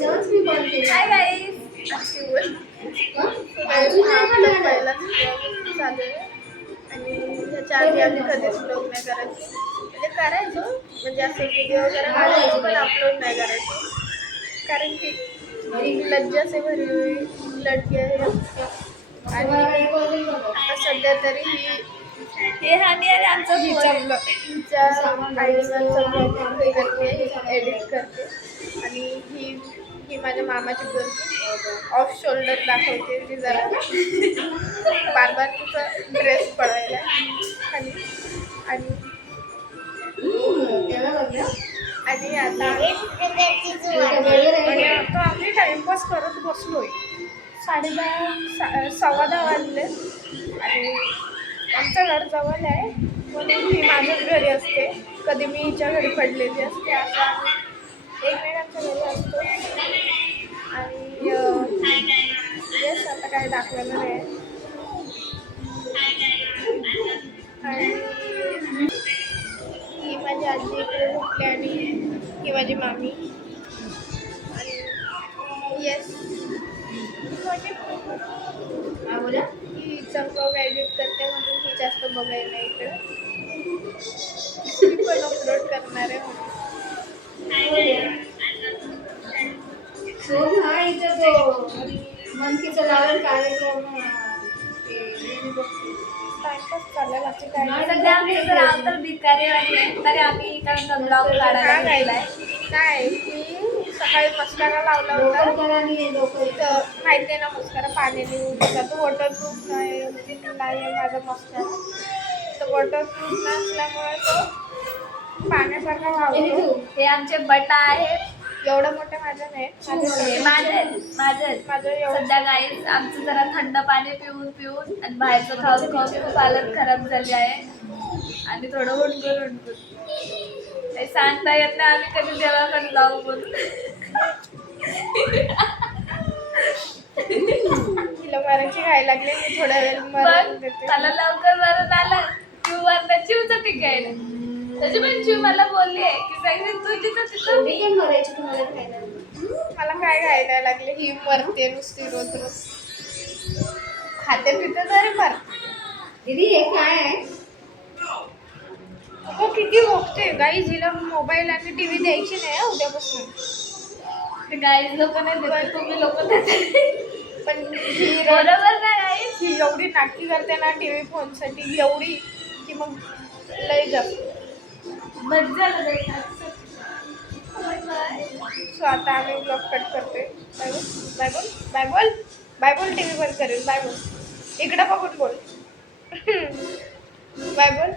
Hi guys, पहिला चालू आहे आणि ह्याच्या आधी आम्ही कधीच व्लॉग नाही करायचो. म्हणजे करायचो, म्हणजे असं व्हिडिओ वगैरे काढायचो पण अपलोड नाही करायचो, कारण की लज्जा से भरी हुई लडकी आहे. आणि आता सध्या तरी हे हानी आहे आमचा हिच्या आईचा ब्लॉग करते, एडिट करते. आणि ही माझ्या मामाची मुलगी ऑफ शोल्डर दाखवते. ती जरा बार बार तिचा ड्रेस पडायला खाली. आणि आता आम्ही टाइमपास करत बसलोय. 10:30 10:15 वाजले आणि आमचं घर जवळ आहे म्हणून मी माझ्याच घरी असते. कधी मी हिच्या घरी पडलेली असते. असं आम्ही एकमेकांच्या घरी असतो. आणि येस, आता काय दाखवलं नाही. आणि ही माझी आजी इकडे झोपली आणि ही माझी मामी. आणि येस, हिचा ब्लॉग एडिट करते म्हणून ही जास्त बघायला इकडं. ती पण अपलोड करणार आहे म्हणून. मनकीचा लावून कार्यक्रम टाइमपास चालला लागते. काय सध्या आमचं जर तर भिकारीवाणी आहे, तरी आम्ही इकडचा ब्लॉग काढायला गेलाय. काय की सकाळी मस्कारा लावला होता. माहिती आहे ना, मस्कारा पाण्याने उडता. तो वॉटरप्रूफ नाही आहे माझा मस्कारा. तर वॉटरप्रूफ नसल्यामुळे तो पाण्यासारखा वाहतो. हे आमचे बटा आहेत. एवढं मोठे माझं नाही, माझं सध्या गाईस आमचं जरा थंड पाणी पिऊन आणि बाहेरचं खाऊन खूप हालत खराब झाली आहे. आणि थोडं उंडकून काही सांगता येत नाही आम्ही कधी देवाकडे जाऊ बोलून. तिला मराठी घायला लागले. मी थोड्या वेळ मला लवकर मरून आला. चिव वरला चिवचं पीक आहे. त्याची पण चिव मला बोलली आहे की सगळी तुझी तर तिथं मी काय मरायची तुम्हाला खायला. मला काय घायला लागले. ही मरते नुसती रोज रोज. खाते पिते तरी मरते. दीदी हे काय आहे? हो, किती बघते गाईज. हिला मोबाईल आणि टीव्ही द्यायची नाही उद्यापासून. गाईज लोक नाही देत, तुम्ही लोक देते. पण ही बरोबर नाही. ही एवढी नाटकी करते ना टीव्ही फोनसाठी, एवढी की मग लय जास्त मज्जा लागते. सो आता आम्ही ब्लॉग कट करतोय. बाय बोल, बाय बोल, बाय बोल, बाय बोल. टीव्ही बंद करेल. बाय बोल. इकडं बघून बोल. बाय बोल.